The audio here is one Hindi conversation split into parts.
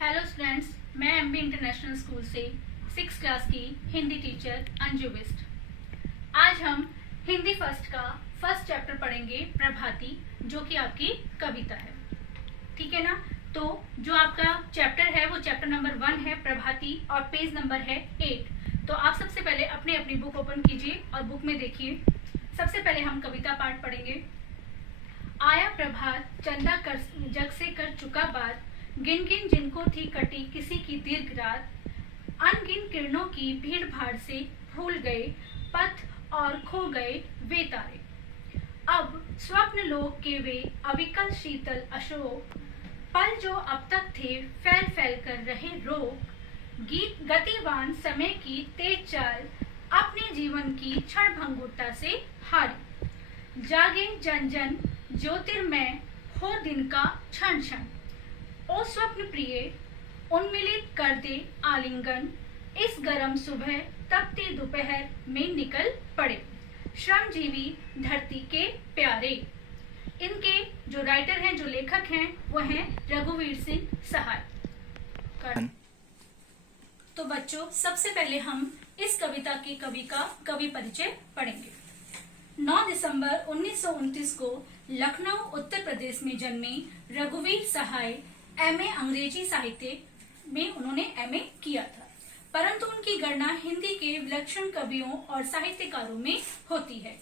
हेलो स्टूडेंट्स, मैं एमबी इंटरनेशनल स्कूल से 6th क्लास की हिंदी टीचर अंजू बिस्ट। आज हम हिंदी फर्स्ट का फर्स्ट चैप्टर पढ़ेंगे प्रभाती, जो कि आपकी कविता है। ठीक है ना। तो जो आपका चैप्टर है वो चैप्टर नंबर 1 है प्रभाती और पेज नंबर है 8। तो आप सबसे पहले अपनी अपनी बुक ओपन कीजिए और बुक में देखिए। सबसे पहले हम कविता पाठ पढ़ेंगे। आया प्रभात, चंदा कर जग से कर चुका बात, गिन गिन जिनको थी कटी किसी की दीर्घ रात, अनगिन किरणों की भीड़ भाड़ से भूल गए पथ और खो गए वे तारे। अब स्वप्न लोक के वे अविकल शीतल अशोक, पल जो अब तक थे फैल फैल कर रहे रोक, गीत गतिवान समय की तेज चाल, अपने जीवन की क्षण भंगुरता से हारी, जागे जन जन ज्योतिर्मय हो दिन का क्षण क्षण, ओ स्वप्न प्रिय उन्मिलित कर दे आलिंगन, इस गरम सुबह तपती दोपहर में निकल पड़े, श्रमजीवी धरती के प्यारे। इनके जो राइटर हैं, जो लेखक हैं, वो हैं रघुवीर सिंह सहाय। तो बच्चों, सबसे पहले हम इस कविता के कवि का कवि परिचय पढ़ेंगे। 9 दिसंबर 1929 को लखनऊ उत्तर प्रदेश में जन्मे रघुवीर सहाय एमए अंग्रेजी साहित्य में उन्होंने एमए किया था, परंतु उनकी गणना हिंदी के विलक्षण कवियों और साहित्यकारों में होती है।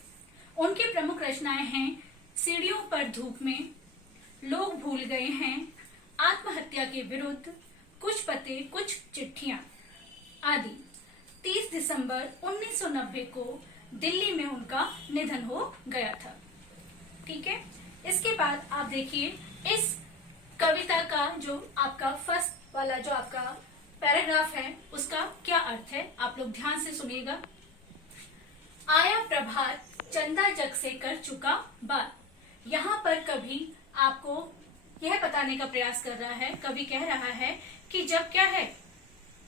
उनकी प्रमुख रचनाएं हैं सीढ़ियों पर धूप में, लोग भूल गए हैं, आत्महत्या के विरुद्ध, कुछ पते कुछ चिट्ठियां आदि। 30 दिसंबर 1990 को दिल्ली में उनका निधन हो गया था। ठीक है। इसके बाद आप देखिए इस कविता का जो आपका फर्स्ट वाला जो आपका पैराग्राफ है उसका क्या अर्थ है, आप लोग ध्यान से सुनिएगा। आया प्रभात, चंदा जग से कर चुका बात। यहाँ पर कवि आपको यह बताने का प्रयास कर रहा है, कवि कह रहा है कि जब क्या है,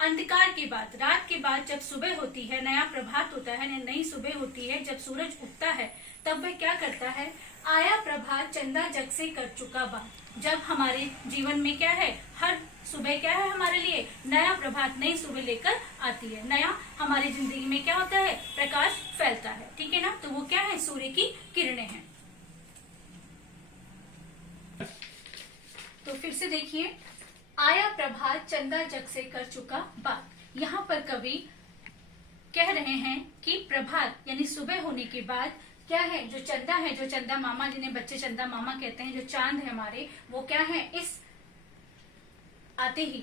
अंधकार के बाद, रात के बाद जब सुबह होती है, नया प्रभात होता है, नई सुबह होती है, जब सूरज उगता है, तब वह क्या करता है, आया प्रभात चंदा जग से कर चुका बात। जब हमारे जीवन में क्या है, हर सुबह क्या है, हमारे लिए नया प्रभात, नई सुबह लेकर आती है, नया हमारी जिंदगी में क्या होता है, प्रकाश फैलता है। ठीक है ना। तो वो क्या है, सूर्य की किरणें हैं। तो फिर से देखिए, आया प्रभात चंदा जग से कर चुका बात। यहाँ पर कवि कह रहे हैं कि प्रभात यानी सुबह होने के बाद क्या है, जो चंदा है, जो चंदा मामा, जिन्हें बच्चे चंदा मामा कहते हैं, जो चांद है हमारे, वो क्या है, इस आते ही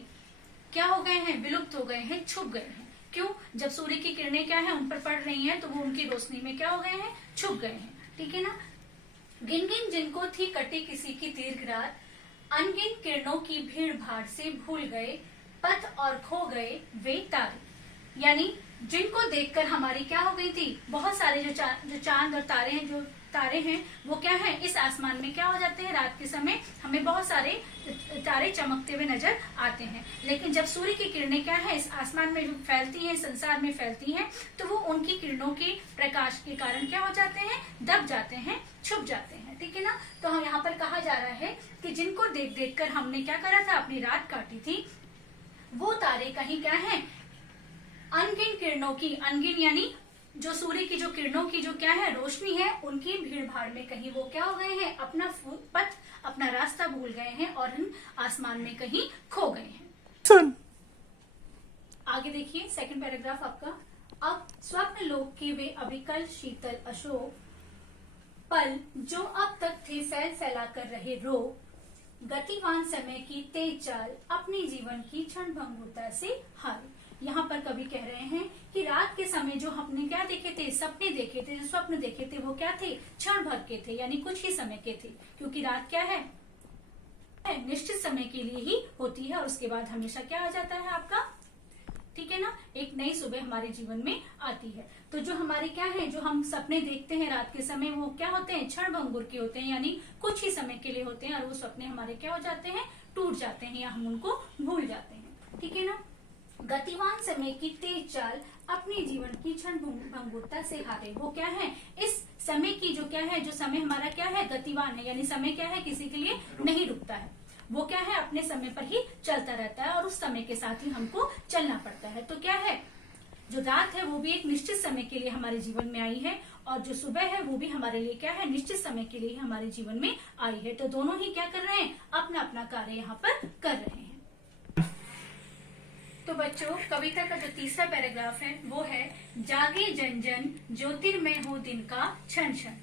क्या हो गए हैं, विलुप्त हो गए हैं, छुप गए हैं। क्यों? जब सूर्य की किरणें क्या है, उन पर पड़ रही हैं, तो वो उनकी रोशनी में क्या हो गए हैं, छुप गए हैं। ठीक है ना। गिन गिन जिनको थी कटी किसी की दीर्घ रात, अनगिन किरणों की भीड़ भाड़ से भूल गए पथ और खो गए वे तारे। यानी जिनको देखकर हमारी क्या हो गई थी, बहुत सारे जो चांद और तारे हैं, जो तारे हैं, वो क्या है, इस आसमान में क्या हो जाते हैं, रात के समय हमें बहुत सारे तारे चमकते हुए नजर आते हैं। लेकिन जब सूर्य की किरणें क्या है, इस आसमान में फैलती हैं, संसार में फैलती हैं, तो वो उनकी किरणों के प्रकाश के कारण क्या हो जाते हैं, दब जाते हैं, छुप जाते हैं। ठीक है ना। तो हम यहाँ पर कहा जा रहा है कि जिनको देख देख कर हमने क्या करा था, अपनी रात काटी थी, वो तारे कहीं क्या है, अनगिन किरणों की, अनगिन यानी जो सूर्य की जो किरणों की जो क्या है, रोशनी है, उनकी भीड़ भाड़ में कहीं वो क्या हो गए हैं, अपना पथ, अपना रास्ता भूल गए हैं और इन आसमान में कहीं खो गए हैं। आगे देखिए सेकंड पैराग्राफ आपका। अब स्वप्न लोक के वे अविकल शीतल अशोक, पल जो अब तक थे फैल फैला कर रहे रोक, गतिवान समय की तेज चाल, अपने जीवन की क्षण भंगुरता से हारी। यहाँ पर कवि कह रहे हैं कि रात के समय जो हमने क्या देखे थे, सपने देखे थे, जो स्वप्न देखे थे, वो क्या थे, क्षण भर के थे, यानी कुछ ही समय के थे, क्योंकि रात क्या है, निश्चित समय के लिए ही होती है और उसके बाद हमेशा क्या आ जाता है आपका, ठीक है ना, एक नई सुबह हमारे जीवन में आती है। तो जो हमारे क्या है, जो हम सपने देखते हैं रात के समय, वो क्या होते हैं, क्षण भंगुर के होते हैं, यानी कुछ ही समय के लिए होते हैं, और वो सपने हमारे क्या हो जाते हैं, टूट जाते हैं, या हम उनको भूल जाते हैं। ठीक है ना। गतिवान समय की तेज चाल, अपने जीवन की क्षण भंगुरता से हारे। वो क्या है, इस समय की जो क्या है, जो समय हमारा क्या है, गतिवान है, यानी समय क्या है, किसी के लिए नहीं रुकता है। वो क्या है, अपने समय पर ही चलता रहता है और उस समय के साथ ही हमको चलना पड़ता है। तो क्या है, जो रात है वो भी एक निश्चित समय के लिए हमारे जीवन में आई है और जो सुबह है वो भी हमारे लिए क्या है, निश्चित समय के लिए हमारे जीवन में आई है। तो दोनों ही क्या कर रहे हैं, अपना अपना कार्य यहाँ पर कर रहे हैं। तो बच्चों, कविता का जो तीसरा पैराग्राफ है वो है, जागे जन जन ज्योतिर्मय हो दिन का क्षण क्षण,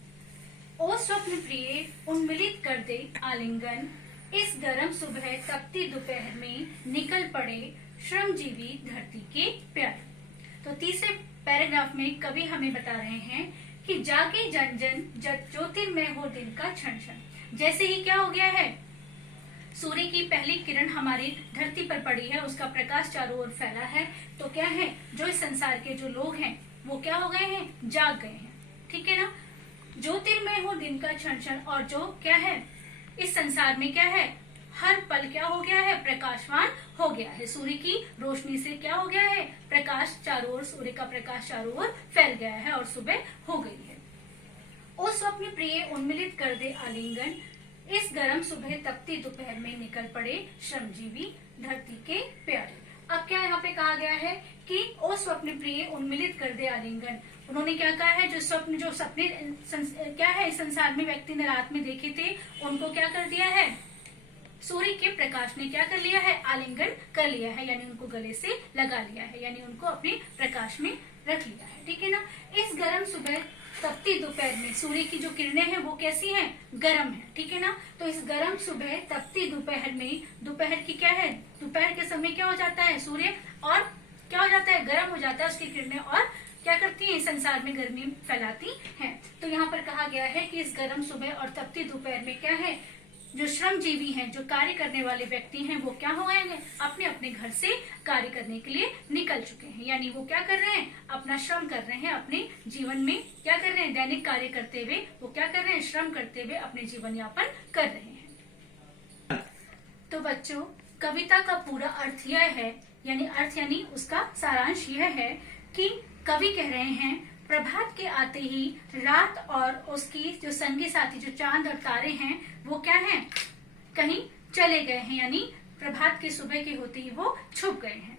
ओ स्वप्न प्रिय उन्मिलित कर दे आलिंगन, इस गरम सुबह तपती दोपहर में निकल पड़े श्रमजीवी धरती के प्यारे। तो तीसरे पैराग्राफ में कवि हमें बता रहे हैं कि जागे जन जन ज्योतिर्मय हो दिन का क्षण क्षण। जैसे ही क्या हो गया है, सूर्य की पहली किरण हमारी धरती पर पड़ी है, उसका प्रकाश चारों ओर फैला है, तो क्या है, जो इस संसार के जो लोग हैं वो क्या हो गए हैं, जाग गए हैं। ठीक है ना, ज्योतिर्मय हो दिन का क्षण क्षण, और जो क्या है, इस संसार में क्या है, हर पल क्या हो गया है, प्रकाशवान हो गया है। सूर्य की रोशनी से क्या हो गया है, प्रकाश चारों ओर, सूर्य का प्रकाश चारों ओर फैल गया है और सुबह हो गई है। ओ स्वप्न प्रिय उन्मिलित कर दे आलिंगन, इस गरम सुबह तपती दोपहर में निकल पड़े श्रमजीवी धरती के प्यारे। अब क्या यहाँ पे कहा गया है कि ओ स्वप्न प्रिय उन्मिलित कर दे आलिंगन। उन्होंने क्या कहा है, जो सपने क्या है इस संसार में व्यक्ति ने रात में देखे थे, उनको क्या कर दिया है, सूर्य के प्रकाश ने क्या कर लिया है, आलिंगन कर लिया है, यानी उनको गले से लगा लिया है, यानी उनको अपने प्रकाश में रख लिया है। ठीक है ना, इस गर्म सुबह तपती दोपहर में सूर्य की जो किरणें हैं वो कैसी हैं, गर्म है। ठीक है ना, तो इस गर्म सुबह तपती दोपहर में, दोपहर की क्या है, दोपहर के समय क्या हो जाता है, सूर्य और क्या हो जाता है, गर्म हो जाता है, उसकी किरणें और क्या करती हैं, संसार में गर्मी फैलाती हैं। तो यहाँ पर कहा गया है कि इस गर्म सुबह और तपती दोपहर में क्या है, जो श्रमजीवी हैं, जो कार्य करने वाले व्यक्ति हैं, वो क्या हो गए हैं, अपने अपने घर से कार्य करने के लिए निकल चुके हैं। यानी वो क्या कर रहे हैं, अपना श्रम कर रहे हैं, अपने जीवन में क्या कर रहे हैं, दैनिक कार्य करते हुए वो क्या कर रहे हैं, श्रम करते हुए अपने जीवन यापन कर रहे हैं। तो बच्चों, कविता का पूरा अर्थ यह है, यानी अर्थ यानी उसका सारांश यह है कि कवि कह रहे हैं, प्रभात के आते ही रात और उसकी जो संगी साथी जो चांद और तारे हैं वो क्या हैं, कहीं चले गए हैं, यानी प्रभात की सुबह के होते ही वो छुप गए हैं,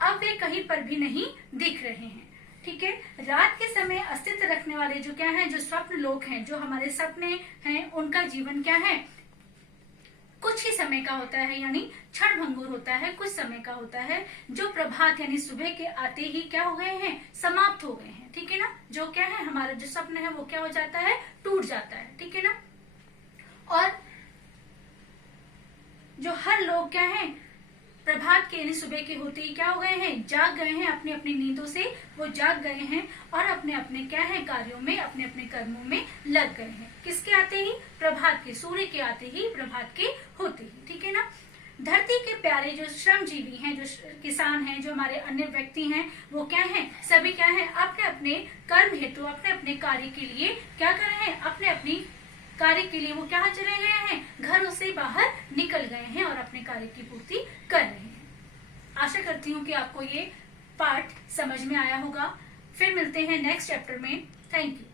अब वे कहीं पर भी नहीं दिख रहे हैं। ठीक है, रात के समय अस्तित्व रखने वाले जो क्या है, जो स्वप्न लोग हैं, जो हमारे सपने हैं, उनका जीवन क्या है, कुछ ही समय का होता है, यानी क्षण भंगुर होता है, कुछ समय का होता है। जो प्रभात यानी सुबह के आते ही क्या हो गए हैं, समाप्त हो गए हैं। ठीक है ना, जो क्या है, हमारा जो स्वप्न है वो क्या हो जाता है, टूट जाता है। ठीक है ना, और जो हर लोग क्या है, प्रभात के यानी सुबह के होते ही क्या हो गए हैं, जाग गए हैं, अपनी अपनी नींदों से वो जाग गए हैं और अपने अपने क्या है, कार्यों में, अपने अपने कर्मों में लग गए हैं। किसके आते ही, प्रभात के, सूर्य के आते ही, प्रभात के होते ही। ठीक है ना, धरती के प्यारे जो श्रमजीवी हैं, जो किसान हैं, जो हमारे अन्य व्यक्ति हैं, वो क्या हैं, सभी क्या हैं, अपने अपने कर्म हेतु, अपने अपने कार्य के लिए क्या कर रहे हैं, अपने अपनी कार्य के लिए वो क्या चले गए हैं, घरों से बाहर निकल गए हैं और अपने कार्य की पूर्ति कर रहे हैं। आशा करती हूँ कि आपको ये पार्ट समझ में आया होगा। फिर मिलते हैं नेक्स्ट चैप्टर में। Thank you.